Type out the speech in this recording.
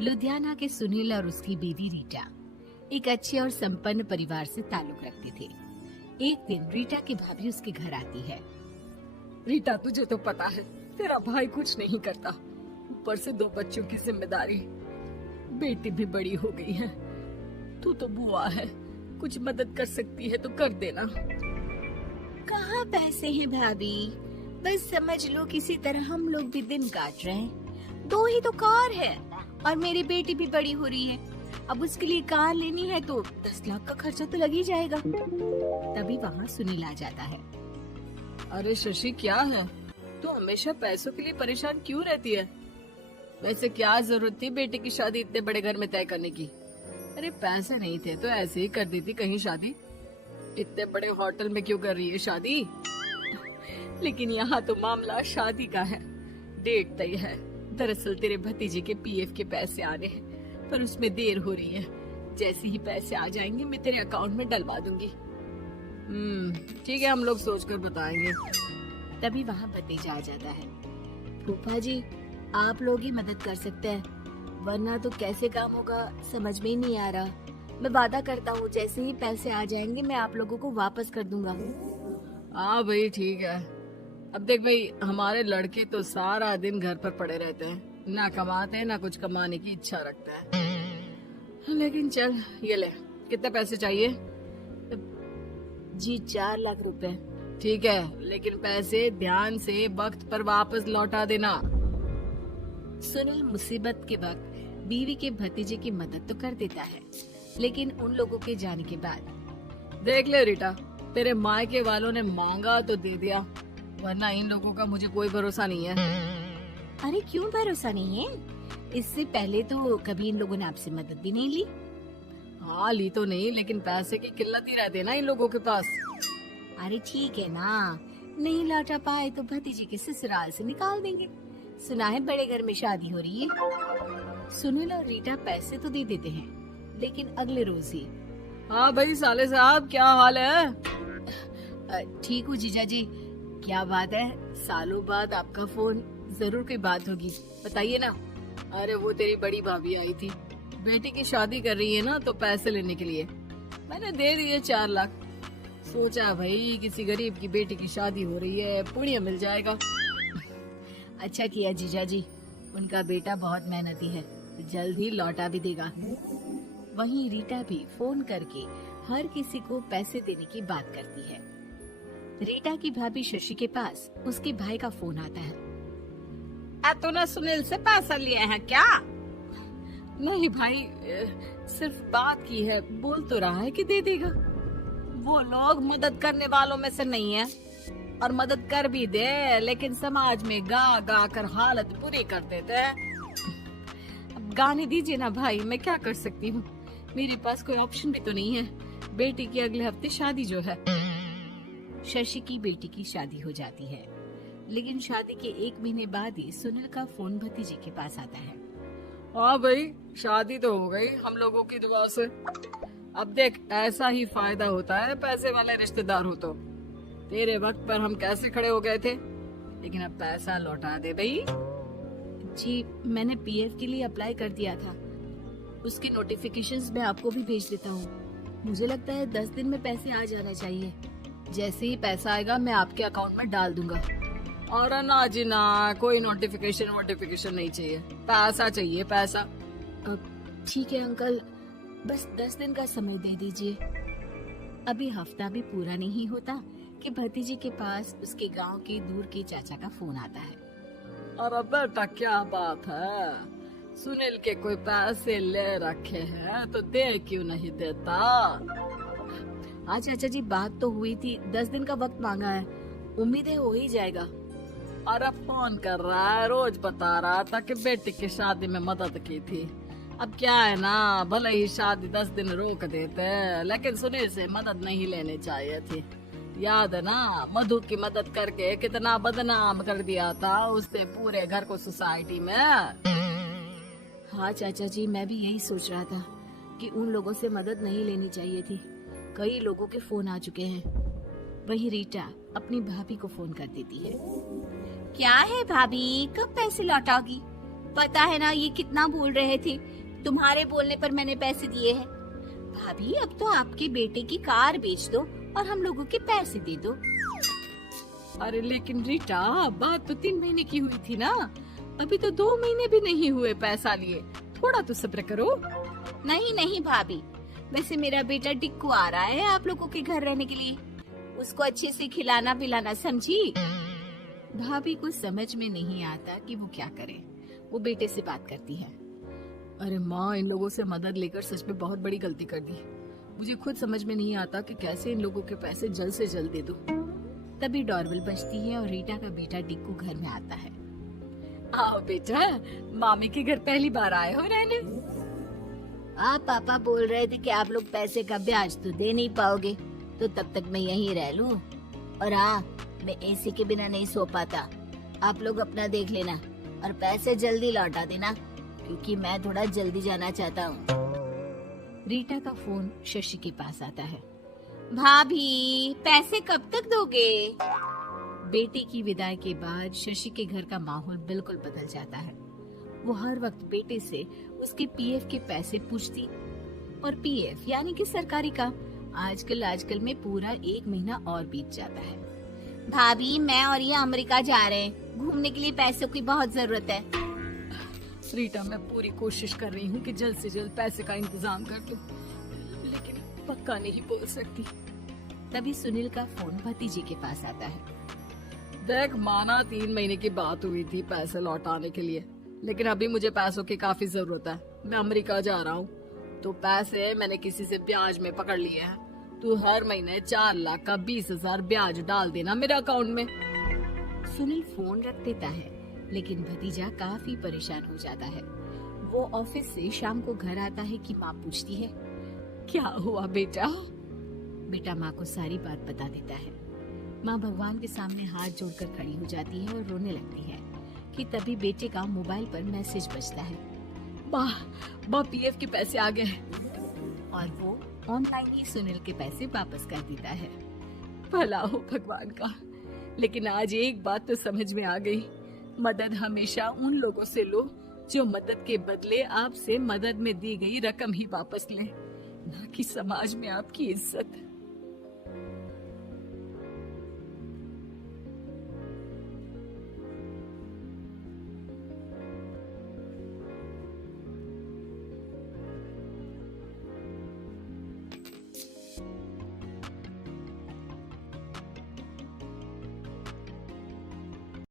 लुधियाना के सुनील और उसकी बीवी रीटा एक अच्छे और संपन्न परिवार से ताल्लुक रखते थे। एक दिन रीटा की भाभी उसके घर आती है। रीटा, तुझे तो पता है तेरा भाई कुछ नहीं करता, ऊपर से 2 बच्चों की जिम्मेदारी, बेटी भी बड़ी हो गई है। तू तो बुआ है, कुछ मदद कर सकती है तो कर देना। कहाँ पैसे हैं भाभी, बस समझ लो किसी तरह हम लोग भी दिन काट रहे हैं। 2 ही तो कार है और मेरी बेटी भी बड़ी हो रही है। अब उसके लिए कार लेनी है तो 10 लाख का खर्चा तो लग ही जाएगा। तभी वहाँ सुनील आ जाता है। अरे शशि, क्या है, तू हमेशा पैसों के लिए परेशान क्यों रहती है? वैसे क्या जरूरत थी बेटी की शादी इतने बड़े घर में तय करने की? अरे पैसे नहीं थे तो ऐसे ही कर देती कहीं शादी। इतने बड़े होटल में क्यों कर रही है शादी? लेकिन यहाँ तो मामला शादी का है, डेट तय है। दरअसल तेरे भतीजे के पीएफ के पैसे आने हैं, पर उसमें देर हो रही है। जैसे ही पैसे आ जाएंगे मैं तेरे अकाउंट में डलवा दूंगी। ठीक है, हम लोग सोचकर बताएंगे। तभी वहाँ भतीजा आ जाता है। फूफा जी, आप लोग ही मदद कर सकते हैं, वरना तो कैसे काम होगा समझ में ही नहीं आ रहा। मैं वादा करता हूँ जैसे ही पैसे आ जाएंगे मैं आप लोगों को वापस कर दूंगा। हाँ भाई, ठीक है। अब देख भाई, हमारे लड़के तो सारा दिन घर पर पड़े रहते हैं, ना कमाते हैं ना कुछ कमाने की इच्छा रखते हैं। लेकिन चल ये ले, कितने पैसे चाहिए? जी 4 लाख रुपए। ठीक है, लेकिन पैसे ध्यान से वक्त पर वापस लौटा देना। सुनील मुसीबत के वक्त बीवी के भतीजे की मदद तो कर देता है, लेकिन उन लोगों के जाने के बाद देख ले रीटा, तेरे मायके वालों ने मांगा तो दे दिया, वरना इन लोगों का मुझे कोई भरोसा नहीं है। अरे क्यों भरोसा नहीं है? इससे पहले तो कभी इन लोगों ने आपसे मदद भी नहीं ली। हाँ, ली तो नहीं, लेकिन पैसे की किल्लत ही रहती है ना इन लोगों के पास। अरे ठीक है ना, नहीं लौटा पाए तो भतीजे के ससुराल से निकाल देंगे। सुना है बड़े घर में शादी हो रही है। सुनील और रीटा पैसे तो दे देते हैं, लेकिन अगले रोज ही। हाँ भाई साले साहब, क्या हाल है? ठीक हूँ जीजा जी। क्या बात है, सालों बाद आपका फोन, जरूर कोई बात होगी, बताइए ना। अरे वो तेरी बड़ी भाभी आई थी, बेटी की शादी कर रही है ना, तो पैसे लेने के लिए मैंने दे दिए 4 लाख। सोचा भाई किसी गरीब की बेटी की शादी हो रही है, पुण्य मिल जाएगा। अच्छा किया जीजा जी, उनका बेटा बहुत मेहनती है, जल्द ही लौटा भी देगा। वहीं रीटा भी फोन करके हर किसी को पैसे देने की बात करती है। रीटा की भाभी शशि के पास उसके भाई का फोन आता है। तूने सुनील से पैसा लिया है क्या? नहीं भाई, सिर्फ बात की है, बोल तो रहा है कि दे देगा। वो लोग मदद करने वालों में से नहीं है, और मदद कर भी दे लेकिन समाज में गा गा कर हालत बुरी कर देते हैं। अब गाने दीजिए ना भाई, मैं क्या कर सकती हूँ, मेरे पास कोई ऑप्शन भी तो नहीं है। बेटी की अगले हफ्ते शादी जो है। शशि की बेटी की शादी हो जाती है, लेकिन शादी के 1 महीने बाद ही सुनील का फोन भतीजे के पास आता है। हाँ भाई, शादी तो हो गई हम लोगों की दुआ से। अब देख, ऐसा ही फायदा होता है पैसे वाले रिश्तेदार हो तो। तेरे वक्त पर हम कैसे खड़े हो गए थे, लेकिन अब पैसा लौटा दे भाई। जी, मैंने पीएफ के लिए अप्लाई कर दिया था, उसकी नोटिफिकेशंस मैं आपको भी भेज देता हूँ। मुझे लगता है 10 दिन में पैसे आ जाना चाहिए। जैसे ही पैसा आएगा मैं आपके अकाउंट में डाल दूंगा। और ना जी ना, कोई नोटिफिकेशन नहीं चाहिए, पैसा चाहिए, पैसा। ठीक है अंकल, बस 10 दिन का समय दे दीजिए। अभी हफ्ता भी पूरा नहीं होता कि भतीजे के पास उसके गांव के दूर के चाचा का फोन आता है। अरे बेटा, क्या बात है, सुनील के कोई पैसे ले रखे हैं तो दे क्यों नहीं देता? हाँ चाचा जी, बात तो हुई थी, 10 दिन का वक्त मांगा है, उम्मीद है हो ही जाएगा। अरे फोन कर रहा है, रोज बता रहा था कि बेटी की शादी में मदद की थी। अब क्या है ना, भले ही शादी 10 दिन रोक देते, लेकिन सुनील से मदद नहीं लेनी चाहिए थी। याद है ना, मधु की मदद करके कितना बदनाम कर दिया था उसने पूरे घर को सोसाइटी में। हाँ चाचा जी, मैं भी यही सोच रहा था कि उन लोगों से मदद नहीं लेनी चाहिए थी। कई लोगों के फोन आ चुके हैं। वही रीटा अपनी भाभी को फोन कर देती है। क्या है भाभी, कब पैसे लौटाओगी? पता है ना ये कितना बोल रहे थे, तुम्हारे बोलने पर मैंने पैसे दिए हैं। भाभी अब तो आपके बेटे की कार बेच दो और हम लोगों के पैसे दे दो। अरे लेकिन रीटा, बात तो 3 महीने की हुई थी ना, अभी तो 2 महीने भी नहीं हुए पैसा लिए, थोड़ा तो सब्र करो। नहीं नहीं भाभी, वैसे मेरा बेटा टिक्कू आ रहा है आप लोगों के घर रहने के लिए, उसको अच्छे से खिलाना पिलाना, समझी? भाभी को समझ में नहीं आता कि वो क्या करे। वो बेटे से बात करती है। अरे माँ, इन लोगों से मदद लेकर सच में बहुत बड़ी गलती कर दी। मुझे खुद समझ में नहीं आता कि कैसे इन लोगों के पैसे जल्द से जल्द दे दूं। तभी डोरबेल बजती है और रीटा का बेटा टिक्कू घर में आता है। आओ बेटा, मामी के घर पहली बार आए हो रहने? आप पापा बोल रहे थे कि आप लोग पैसे का ब्याज तो दे नहीं पाओगे, तो तब तक मैं यहीं रह लूं। और हाँ, मैं एसी के बिना नहीं सो पाता। आप लोग अपना देख लेना और पैसे जल्दी लौटा देना, क्योंकि मैं थोड़ा जल्दी जाना चाहता हूँ। रीटा का फोन शशि के पास आता है। भाभी, पैसे कब तक दोगे? बेटे की विदाई के बाद शशि के घर का माहौल बिल्कुल बदल जाता है। वो हर वक्त बेटे से उसके पीएफ के पैसे पूछती, और पीएफ यानी कि सरकारी का आजकल में पूरा 1 महीना और बीत जाता है। भाभी, मैं और ये अमेरिका जा रहे हैं, घूमने के लिए पैसों की बहुत जरूरत है। रीटा, मैं पूरी कोशिश कर रही हूँ कि जल्द से जल्द पैसे का इंतजाम कर दूं, लेकिन पक्का नहीं बोल सकती। तभी सुनील का फोन भतीजे के पास आता है। देख माना 3 महीने की बात हुई थी पैसे लौटाने के लिए, लेकिन अभी मुझे पैसों की काफी जरूरत है। मैं अमेरिका जा रहा हूँ, तो पैसे मैंने किसी से ब्याज में पकड़ लिए हैं। तू हर महीने 4 लाख का 20,000 ब्याज डाल देना मेरे अकाउंट में। सुनील फोन रख देता है, लेकिन भतीजा काफी परेशान हो जाता है। वो ऑफिस से शाम को घर आता है कि माँ पूछती है, क्या हुआ बेटा? बेटा माँ को सारी बात बता देता है। माँ भगवान के सामने हाथ जोड़कर खड़ी हो जाती है और रोने लगती है कि तभी बेटे का मोबाइल पर मैसेज बजता है। माँ, पीएफ के पैसे आ गए हैं। और वो ऑनलाइन ही सुनील के पैसे वापस कर देता है। भला हो भगवान का। लेकिन आज एक बात तो समझ में आ गई, मदद हमेशा उन लोगों से लो जो मदद के बदले आपसे मदद में दी गई रकम ही वापस लें, ना कि समाज में आपकी इज्जत।